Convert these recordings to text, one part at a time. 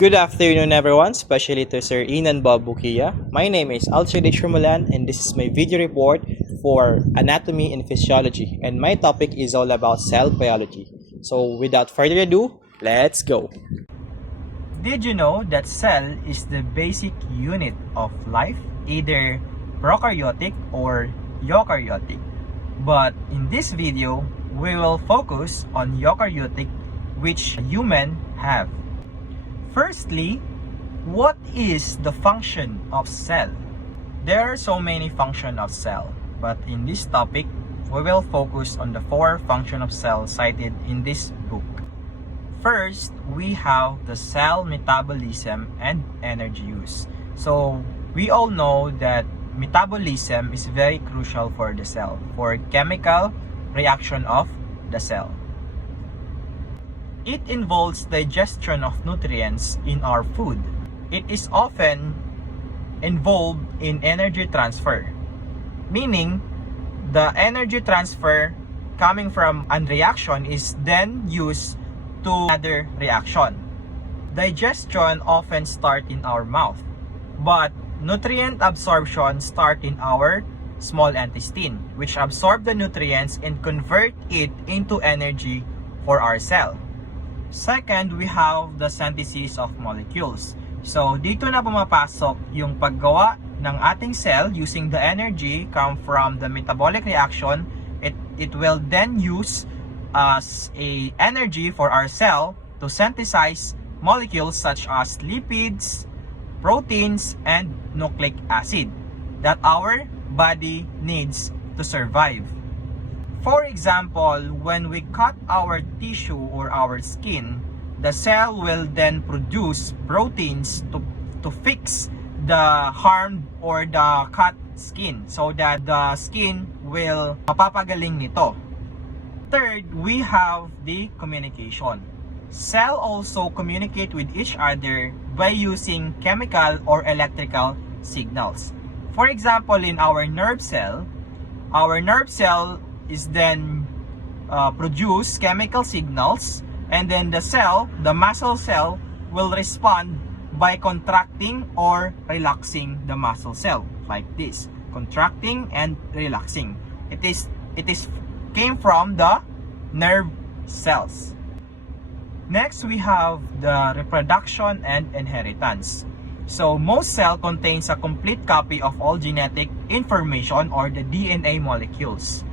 Good afternoon everyone, especially to Sir Inan Bob Bukia. My name is Alcide Churmulan and this is my video report for anatomy and physiology, and my topic is all about cell biology. So without further ado, let's go. Did you know that cell is the basic unit of life, either prokaryotic or eukaryotic? But in this video, we will focus on eukaryotic, which human have. Firstly, what is the function of cell? There are so many functions of cell, but in this topic, we will focus on the 4 functions of cell cited in this book. First, we have the cell metabolism and energy use. So, we all know that metabolism is very crucial for the cell, for chemical reaction of the cell. It involves digestion of nutrients in our food. It is often involved in energy transfer, meaning the energy transfer coming from a reaction is then used to another reaction. Digestion often starts in our mouth, but nutrient absorption starts in our small intestine, which absorb the nutrients and convert it into energy for our cell. Second, we have the synthesis of molecules. So, dito na pumapasok yung paggawa ng ating cell using the energy come from the metabolic reaction. It will then use as a energy for our cell to synthesize molecules such as lipids, proteins, and nucleic acid that our body needs to survive. For example, when we cut our tissue or our skin, the cell will then produce proteins to fix the harmed or the cut skin so that the skin will mapapagaling nito. Third, we have the communication. Cell also communicate with each other by using chemical or electrical signals. For example, in our nerve cell is then produce chemical signals, and then the muscle cell will respond by contracting or relaxing the muscle cell like this, contracting and relaxing. It is came from the nerve cells. Next, we have the reproduction and inheritance. So most cell contains a complete copy of all genetic information or the DNA molecules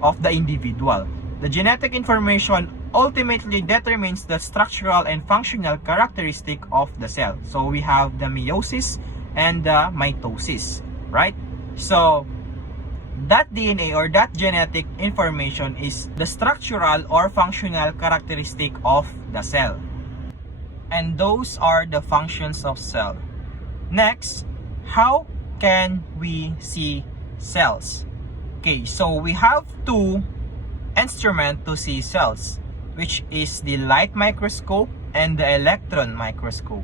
of the individual. The genetic information ultimately determines the structural and functional characteristic of the cell. So we have the meiosis and the mitosis, right? So that DNA or that genetic information is the structural or functional characteristic of the cell. And those are the functions of cell. Next, how can we see cells? Okay, so we have 2 instruments to see cells, which is the light microscope and the electron microscope.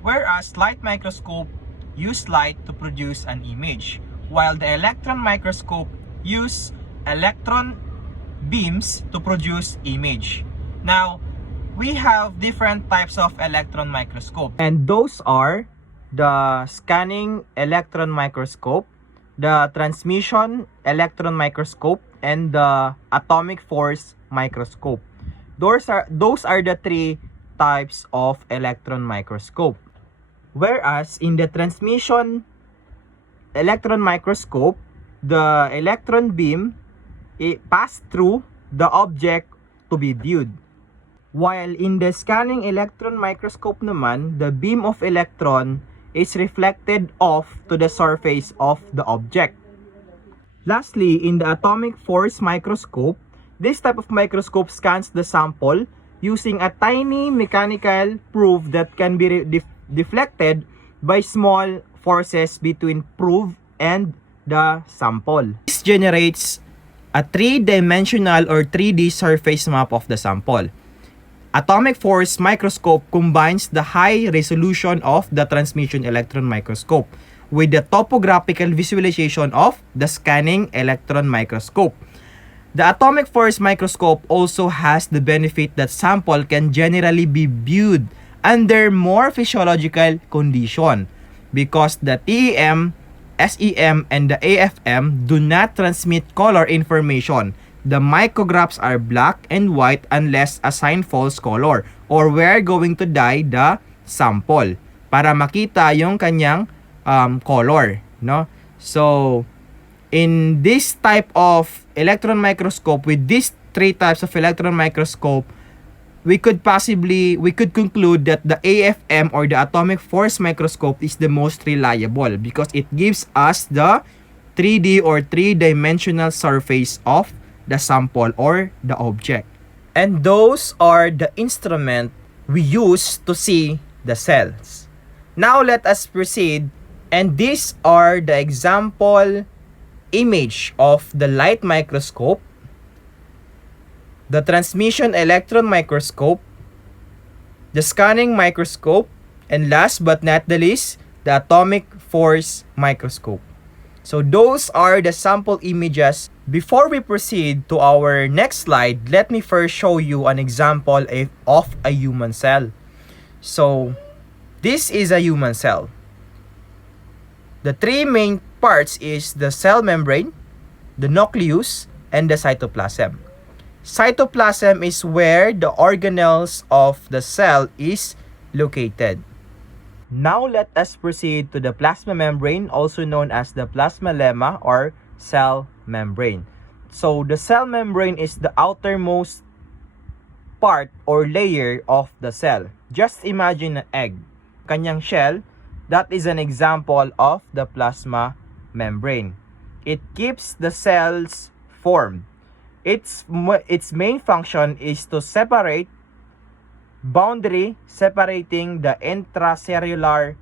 Whereas light microscope use light to produce an image, while the electron microscope use electron beams to produce image. Now, we have different types of electron microscope, and those are the scanning electron microscope, the transmission electron microscope, and the atomic force microscope. Those are the 3 types of electron microscope. Whereas in the transmission electron microscope, the electron beam pass through the object to be viewed. While in the scanning electron microscope naman, the beam of electron is reflected off to the surface of the object. Lastly, in the atomic force microscope, this type of microscope scans the sample using a tiny mechanical probe that can be deflected by small forces between probe and the sample. This generates a 3-dimensional or 3D surface map of the sample. Atomic force microscope combines the high resolution of the transmission electron microscope with the topographical visualization of the scanning electron microscope. The atomic force microscope also has the benefit that sample can generally be viewed under more physiological condition because the TEM, SEM, and the AFM do not transmit color information. The micrographs are black and white unless assigned false color or we're going to dye the sample para makita yung kanyang color, no? So, in this type of electron microscope, with these three types of electron microscope, we could conclude that the AFM or the atomic force microscope is the most reliable because it gives us the 3D or three-dimensional surface of the sample or the object. And those are the instrument we use to see the cells. Now let us proceed, and these are the example image of the light microscope, the transmission electron microscope, the scanning microscope, and last but not the least, the atomic force microscope. So those are the sample images. Before we proceed to our next slide, let me first show you an example of a human cell. So this is a human cell. The three main parts is the cell membrane, the nucleus, and the cytoplasm. Cytoplasm is where the organelles of the cell is located. Now let us proceed to the plasma membrane, also known as the plasma lemma or cell membrane. So the cell membrane is the outermost part or layer of the cell. Just imagine an egg. Kanyang shell, that is an example of the plasma membrane. It keeps the cells formed. Its main function is to separate boundary separating the intracellular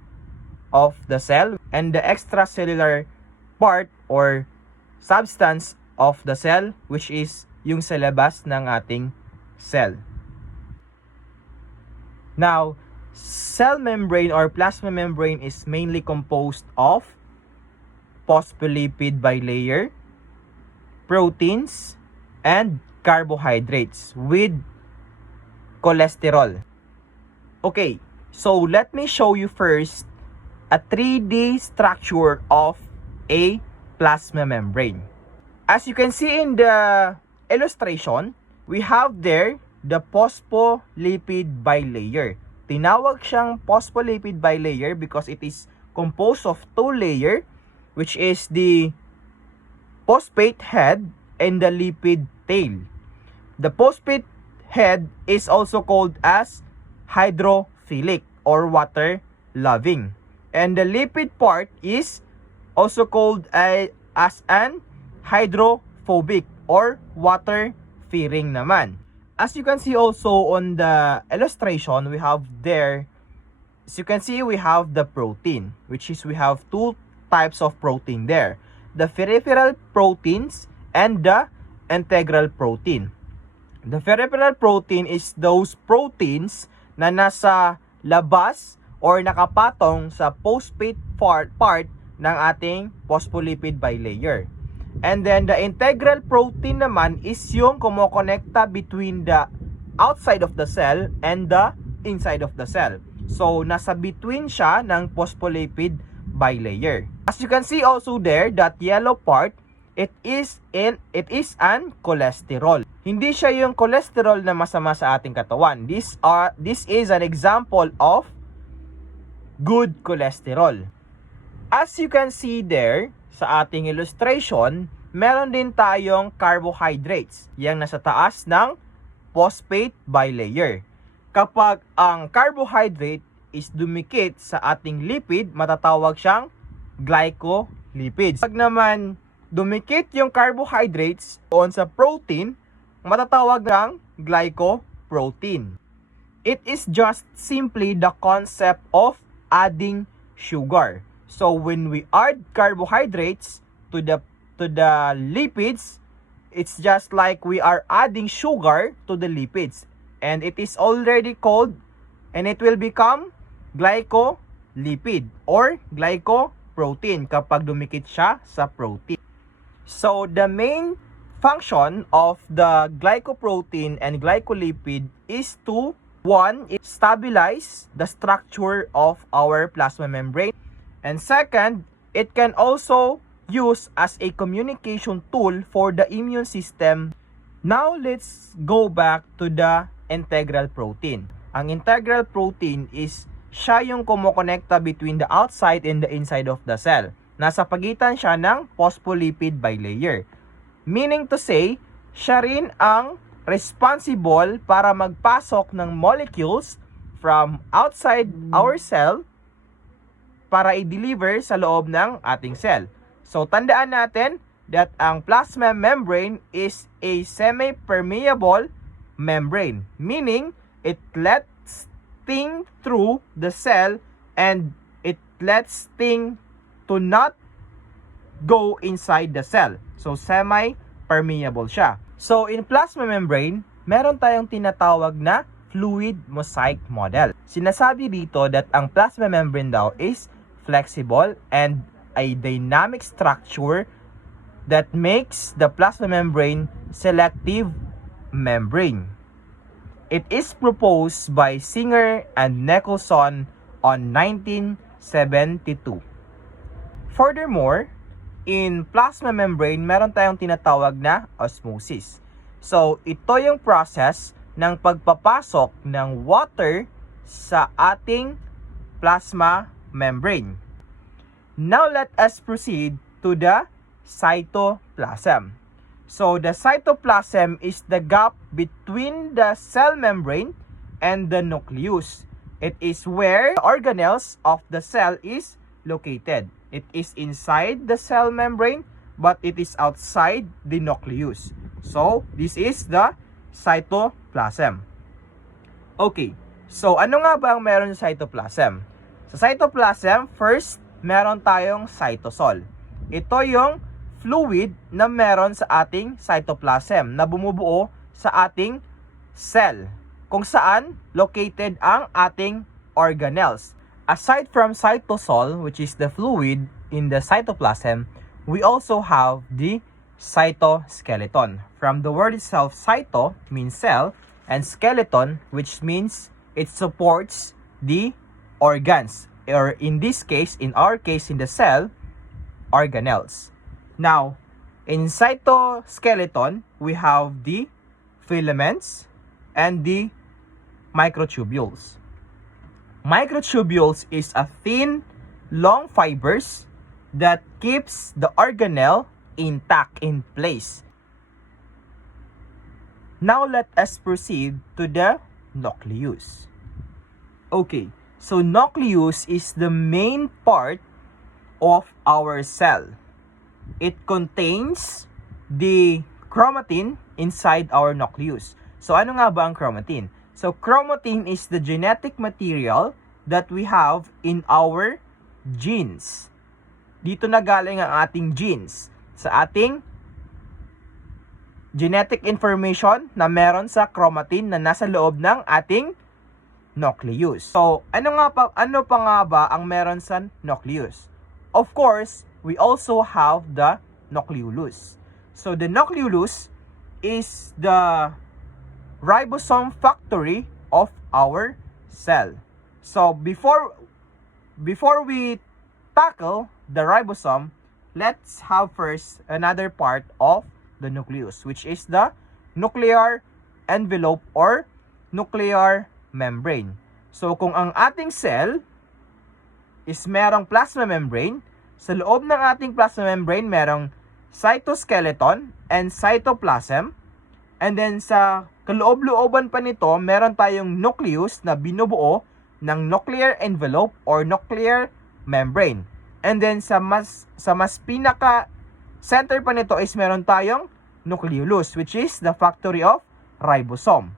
of the cell and the extracellular part or substance of the cell, which is yung sa labas ng ating cell. Now, cell membrane or plasma membrane is mainly composed of phospholipid bilayer, proteins, and carbohydrates with cholesterol. Okay, so let me show you first a 3D structure of a plasma membrane. As you can see in the illustration, we have there the phospholipid bilayer. Tinawag siyang phospholipid bilayer because it is composed of two layers, which is the phosphate head and the lipid tail. The phosphate head is also called as hydrophilic or water-loving. And the lipid part is also called as an hydrophobic or water-fearing naman. As you can see also on the illustration, we have there, as you can see, we have the protein, which is we have two types of protein there. The peripheral proteins and the integral protein. The peripheral protein is those proteins na nasa labas or nakapatong sa phosphate part ng ating phospholipid bilayer. And then the integral protein naman is yung kumokonekta between the outside of the cell and the inside of the cell. So nasa between siya ng phospholipid bilayer. As you can see also there, that yellow part, it is an cholesterol. Hindi siya yung cholesterol na masama sa ating katawan. This is an example of good cholesterol. As you can see there sa ating illustration, meron din tayong carbohydrates, yang nasa taas ng phosphate bilayer. Kapag ang carbohydrate is dumikit sa ating lipid, matatawag siyang glycolipids. Pag naman dumikit yung carbohydrates doon sa protein, matatawag ng glycoprotein. It is just simply the concept of adding sugar. So when we add carbohydrates to the lipids, it's just like we are adding sugar to the lipids, and it is already called, and it will become glycolipid or glycoprotein kapag dumikit siya sa protein. So the main function of the glycoprotein and glycolipid is to One, it stabilize the structure of our plasma membrane. And second, it can also use as a communication tool for the immune system. Now, let's go back to the integral protein. Ang integral protein is siya yung kumukonekta between the outside and the inside of the cell. Nasa pagitan siya ng phospholipid bilayer. Meaning to say, siya rin ang responsible para magpasok ng molecules from outside our cell para i-deliver sa loob ng ating cell. So, tandaan natin that ang plasma membrane is a semi-permeable membrane. Meaning, it lets things through the cell and it lets things to not go inside the cell. So, semi-permeable siya. So, in plasma membrane, meron tayong tinatawag na fluid mosaic model. Sinasabi dito that ang plasma membrane daw is flexible and a dynamic structure that makes the plasma membrane selective membrane. It is proposed by Singer and Nicholson on 1972. Furthermore, in plasma membrane, meron tayong tinatawag na osmosis. So, ito yung process ng pagpapasok ng water sa ating plasma membrane. Now, let us proceed to the cytoplasm. So, the cytoplasm is the gap between the cell membrane and the nucleus. It is where the organelles of the cell is located. It is inside the cell membrane, but it is outside the nucleus. So, this is the cytoplasm. Okay, so ano nga ba ang meron sa cytoplasm? Sa cytoplasm, first, meron tayong cytosol. Ito yung fluid na meron sa ating cytoplasm na bumubuo sa ating cell, kung saan located ang ating organelles. Aside from cytosol, which is the fluid in the cytoplasm, we also have the cytoskeleton. From the word itself, cyto means cell, and skeleton, which means it supports the organs, or in this case, in our case, in the cell, organelles. Now, in cytoskeleton, we have the filaments and the microtubules. Microtubules is a thin, long fibers that keeps the organelle intact in place. Now, let us proceed to the nucleus. Okay, so nucleus is the main part of our cell. It contains the chromatin inside our nucleus. So, ano nga ba ang chromatin? So, chromatin is the genetic material that we have in our genes. Dito na galing ang ating genes. Sa ating genetic information na meron sa chromatin na nasa loob ng ating nucleus. So, ano pa nga ba ang meron sa nucleus? Of course, we also have the nucleolus. So, the nucleolus is the ribosome factory of our cell. So, before we tackle the ribosome, let's have first another part of the nucleus, which is the nuclear envelope or nuclear membrane. So, kung ang ating cell is merong plasma membrane, sa loob ng ating plasma membrane merong cytoskeleton and cytoplasm, and then sa kaloob-looban pa nito, meron tayong nucleus na binubuo ng nuclear envelope or nuclear membrane. And then sa mas pinaka center pa nito is meron tayong nucleolus, which is the factory of ribosome.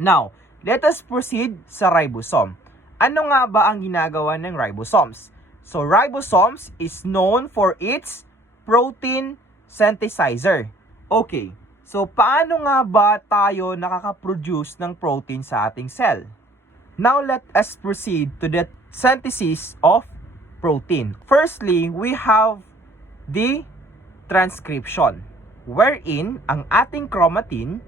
Now, let us proceed sa ribosome. Ano nga ba ang ginagawa ng ribosomes? So, ribosomes is known for its protein synthesizer. Okay, so paano nga ba tayo nakaka-produce ng protein sa ating cell? Now, let us proceed to the synthesis of protein. Firstly, we have the transcription, wherein ang ating chromatin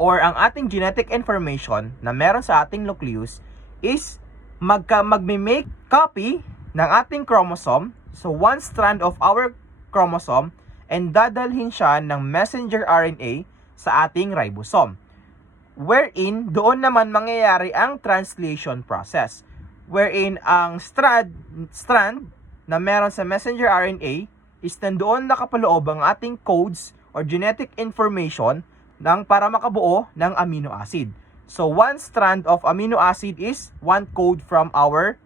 or ang ating genetic information na meron sa ating nucleus is magme-make copy ng ating chromosome, so one strand of our chromosome, and dadalhin siya ng messenger RNA sa ating ribosome. Wherein, doon naman mangyayari ang translation process. Wherein, ang strand na meron sa messenger RNA is nandoon nakapaloob ang ating codes or genetic information para makabuo ng amino acid. So, one strand of amino acid is one code from our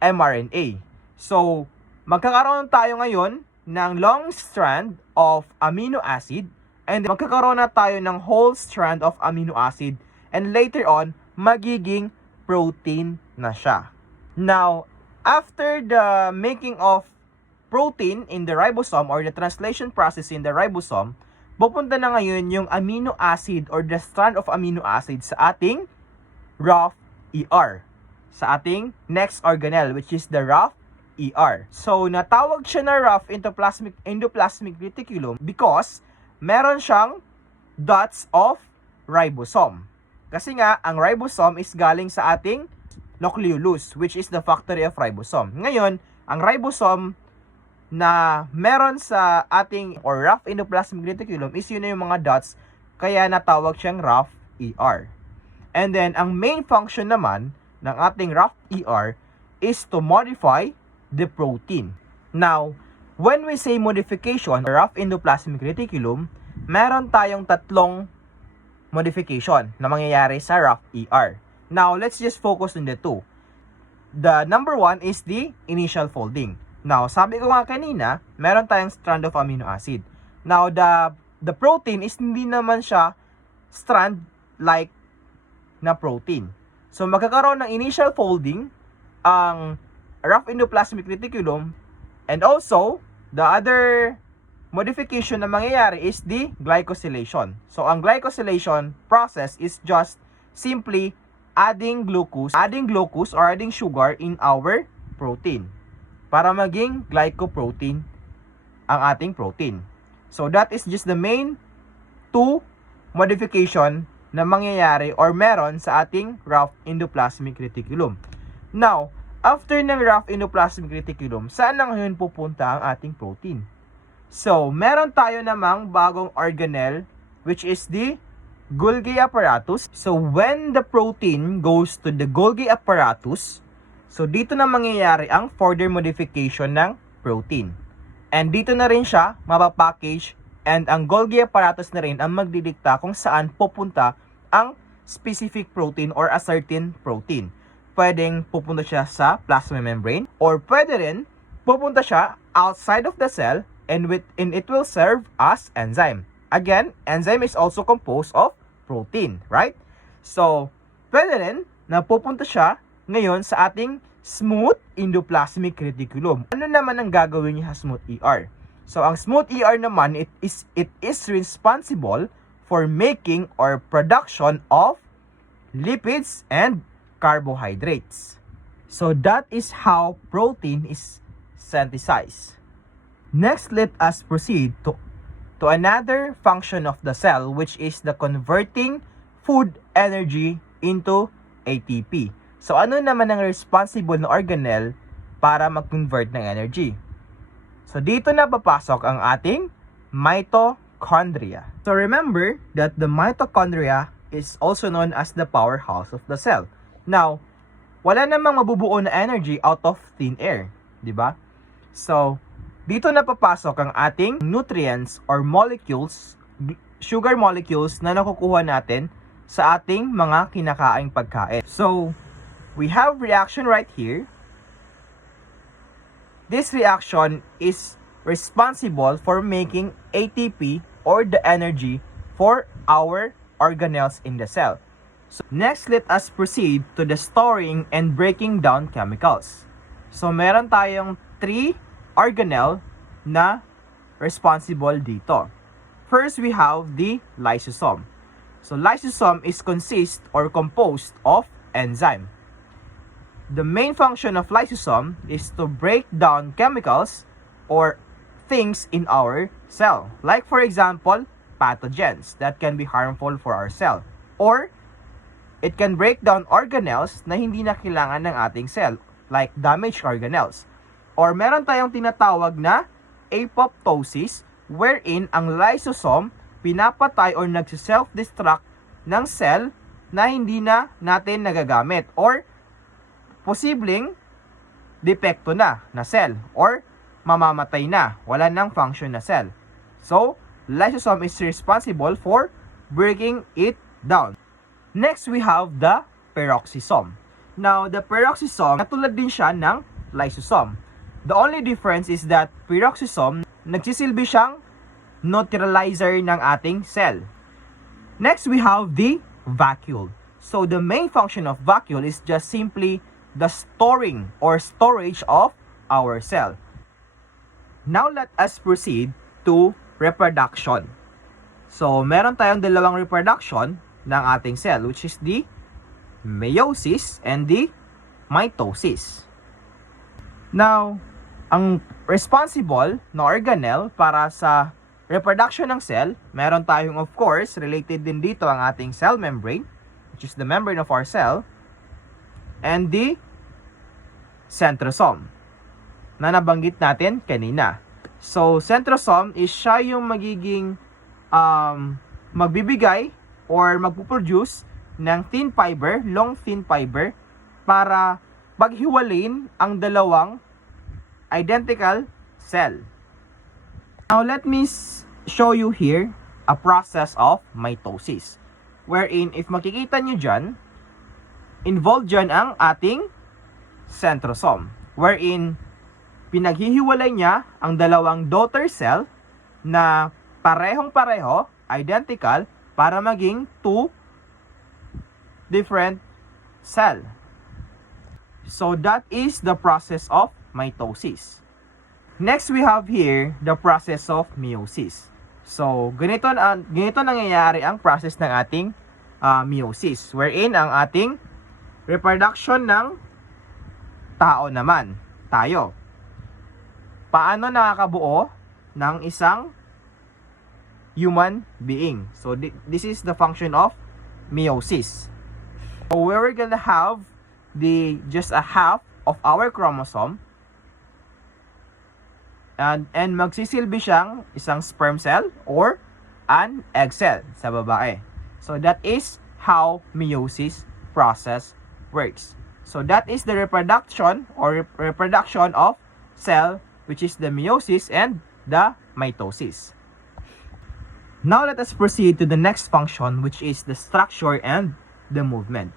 mRNA. So, magkakaroon tayo ngayon ng long strand of amino acid, and magkakaroon na tayo ng whole strand of amino acid, and later on, magiging protein na siya. Now, after the making of protein in the ribosome or the translation process in the ribosome, pupunta na ngayon yung amino acid or the strand of amino acid sa ating RAF-ER, sa ating next organelle, which is the RAF-ER. So, natawag siya na RAF endoplasmic reticulum because meron siyang dots of ribosome. Kasi nga, ang ribosome is galing sa ating nucleolus, which is the factory of ribosome. Ngayon, ang ribosome na meron sa ating or RAF endoplasmic reticulum is yun na yung mga dots, kaya natawag siyang RAF-ER. And then, ang main function naman ng ating RAF-ER is to modify the protein. Now, when we say modification, RAF endoplasmic reticulum, meron tayong tatlong modification na mangyayari sa RAF-ER. Now, let's just focus on the two. The number one is the initial folding. Now, sabi ko nga kanina, meron tayong strand of amino acid. Now, the protein is hindi naman siya strand like na protein. So, magkakaroon ng initial folding ang RAF endoplasmic reticulum, and also, the other modification na mangyayari is the glycosylation. So, ang glycosylation process is just simply adding glucose or adding sugar in our protein para maging glycoprotein ang ating protein. So, that is just the main two modification na mangyayari or meron sa ating RAF endoplasmic reticulum. Now, after ng RAF endoplasmic reticulum, saan na ngayon pupunta ang ating protein? So, meron tayo namang bagong organelle, which is the Golgi apparatus. So, when the protein goes to the Golgi apparatus, so dito na mangyayari ang further modification ng protein. And dito na rin siya mapapackage, and ang Golgi apparatus na rin ang magdidikta kung saan pupunta ang specific protein or a certain protein. Pwedeng pupunta siya sa plasma membrane, or pwede rin pupunta siya outside of the cell, and it will serve as enzyme. Again, enzyme is also composed of protein, right? So, pwede rin na pupunta siya ngayon sa ating smooth endoplasmic reticulum. Ano naman ang gagawin niya sa smooth ER? So, ang smooth ER naman, it is responsible for making or production of lipids and carbohydrates. So, that is how protein is synthesized. Next, let us proceed to another function of the cell, which is the converting food energy into ATP. So, ano naman ang responsible na organelle para mag-convert ng energy? So, dito na papasok ang ating mitochondria. So, remember that the mitochondria is also known as the powerhouse of the cell. Now, wala namang mabubuo na energy out of thin air, di ba? So, dito na papasok ang ating nutrients or molecules, sugar molecules na nakukuha natin sa ating mga kinakaing pagkain. So, we have reaction right here. This reaction is responsible for making ATP or the energy for our organelles in the cell. So, next, let us proceed to the storing and breaking down chemicals. So, meron tayong 3 organelle na responsible dito. First, we have the lysosome. So, lysosome is composed of enzyme. The main function of lysosome is to break down chemicals or things in our cell. Like for example, pathogens that can be harmful for our cell. Or, it can break down organelles na hindi na kailangan ng ating cell, like damaged organelles. Or meron tayong tinatawag na apoptosis, wherein ang lysosome pinapatay or nagsi-self-destruct ng cell na hindi na natin nagagamit, or posibleng depekto na cell, or mamamatay na, wala nang function na cell. So, lysosome is responsible for breaking it down. Next, we have the peroxisome. Now, the peroxisome, natulad din siya ng lysosome. The only difference is that peroxisome, nagsisilbi siyang neutralizer ng ating cell. Next, we have the vacuole. So, the main function of vacuole is just simply the storing or storage of our cell. Now, let us proceed to reproduction. So, meron tayong dalawang reproduction ng ating cell, which is the meiosis and the mitosis. Now, ang responsible na organelle para sa reproduction ng cell, meron tayong of course, related din dito ang ating cell membrane, which is the membrane of our cell, and the centrosome na nabanggit natin kanina. So, centrosome is siya yung magiging magbibigay or magpuproduce ng thin fiber, long thin fiber, para paghiwalayin ang dalawang identical cell. Now, let me show you here a process of mitosis, wherein if makikita nyo dyan, involved dyan ang ating centrosome, wherein pinaghihiwalay niya ang dalawang daughter cell na parehong-pareho, identical, para maging two different cell. So that is the process of mitosis. Next, we have here the process of meiosis. So ganito nangyayari ang process ng ating meiosis, wherein ang ating reproduction ng tao naman, tayo. Paano nakakabuo ng isang human being? So this is the function of meiosis. So we're gonna have just a half of our chromosome, and magsisilbi siyang isang sperm cell or an egg cell sa babae. So that is how meiosis process works. So that is the reproduction or reproduction of cell, which is the meiosis and the mitosis. Now let us proceed to the next function, which is the structure and the movement.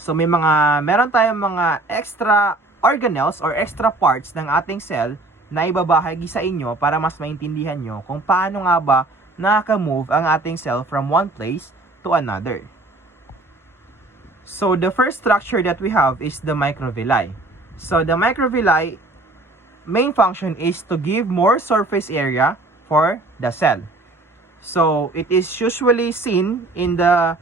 So meron tayong mga extra organelles or extra parts ng ating cell na ibabahagi sa inyo para mas maintindihan nyo kung paano nga ba nakaka-move ang ating cell from one place to another. So the first structure that we have is the microvilli. So the microvilli main function is to give more surface area for the cell. So it is usually seen in the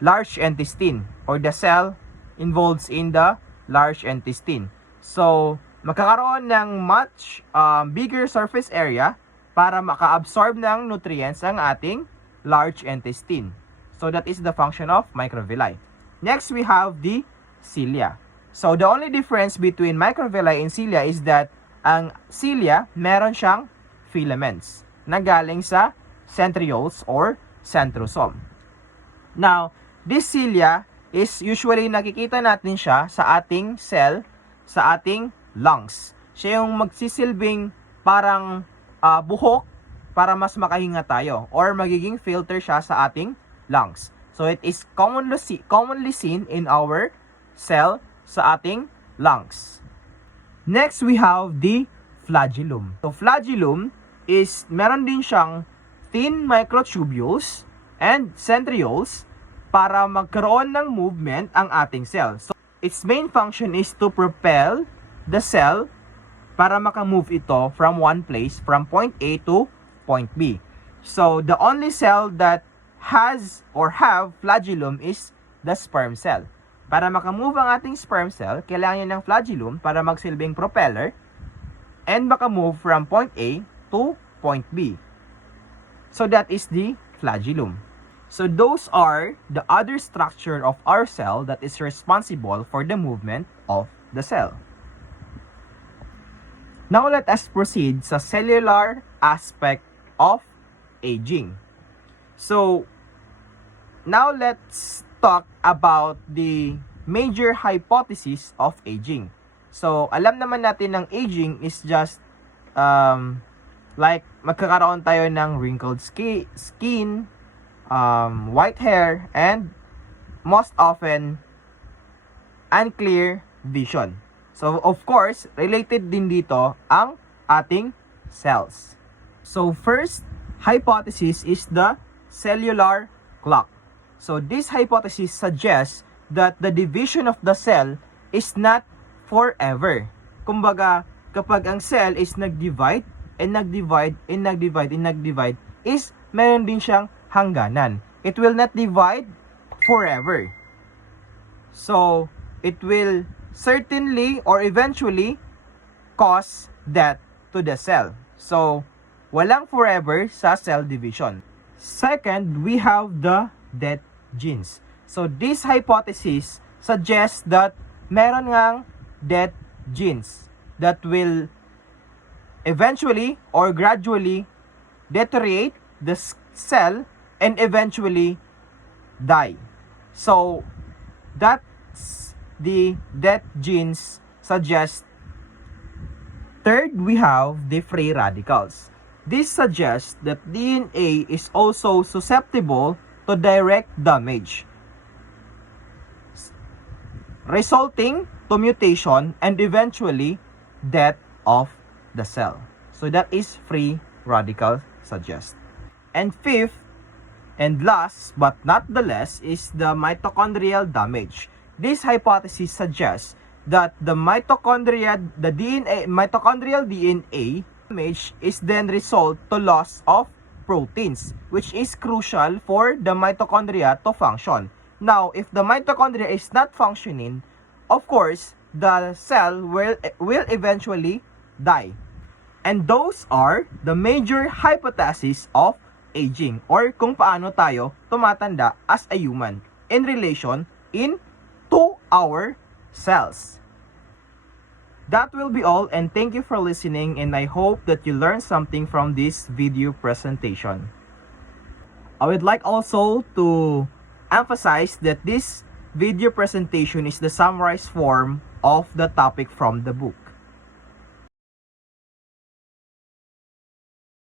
large intestine, or the cell involved in the large intestine. So magkakaroon ng much bigger surface area para maka-absorb ng nutrients ang ating large intestine. So that is the function of microvilli. Next, we have the cilia. So the only difference between microvilli and cilia is that ang cilia meron siyang filaments na galing sa centrioles or centrosome. Now, this cilia is usually nakikita natin siya sa ating cell, sa ating lungs. Siya yung magsisilbing parang buhok para mas makahinga tayo, or magiging filter siya sa ating lungs. So it is commonly seen in our cell sa ating lungs. Next, we have the flagellum. So flagellum is meron din siyang thin microtubules and centrioles para magkaroon ng movement ang ating cell. So its main function is to propel the cell para makamove ito from one place, from point A to point B. So the only cell that has or have flagellum is the sperm cell. Para makamove ang ating sperm cell, kailangan niya ng flagellum para magsilbing propeller and makamove from point A to point B. So that is the flagellum. So those are the other structure of our cell that is responsible for the movement of the cell. Now let us proceed sa cellular aspect of aging. So now let's talk about the major hypothesis of aging. So alam naman natin ng aging is just like magkakaroon tayo ng wrinkled skin, white hair, and most often unclear vision. So of course, related din dito ang ating cells. So first hypothesis is the cellular clock. So this hypothesis suggests that the division of the cell is not forever. Kumbaga, kapag ang cell is nag-divide and nag-divide and nag-divide and nag-divide, is meron din siyang hangganan. It will not divide forever. So it will certainly or eventually cause death to the cell. So walang forever sa cell division. Second, we have the death genes. So this hypothesis suggests that meron ngang death genes that will eventually or gradually deteriorate the cell and eventually die. So that's the death genes suggest. Third, we have the free radicals. This suggests that DNA is also susceptible to direct damage, resulting to mutation and eventually death of the cell. So that is free radical suggest. And fifth and last but not the least is the mitochondrial damage. This hypothesis suggests that the mitochondrial DNA damage is then result to loss of proteins, which is crucial for the mitochondria to function. Now, if the mitochondria is not functioning, of course, the cell will eventually die. And those are the major hypotheses of aging, or kung paano tayo tumatanda as a human in relation to our cells. That will be all, and thank you for listening, and I hope that you learned something from this video presentation. I would like also to emphasize that this video presentation is the summarized form of the topic from the book.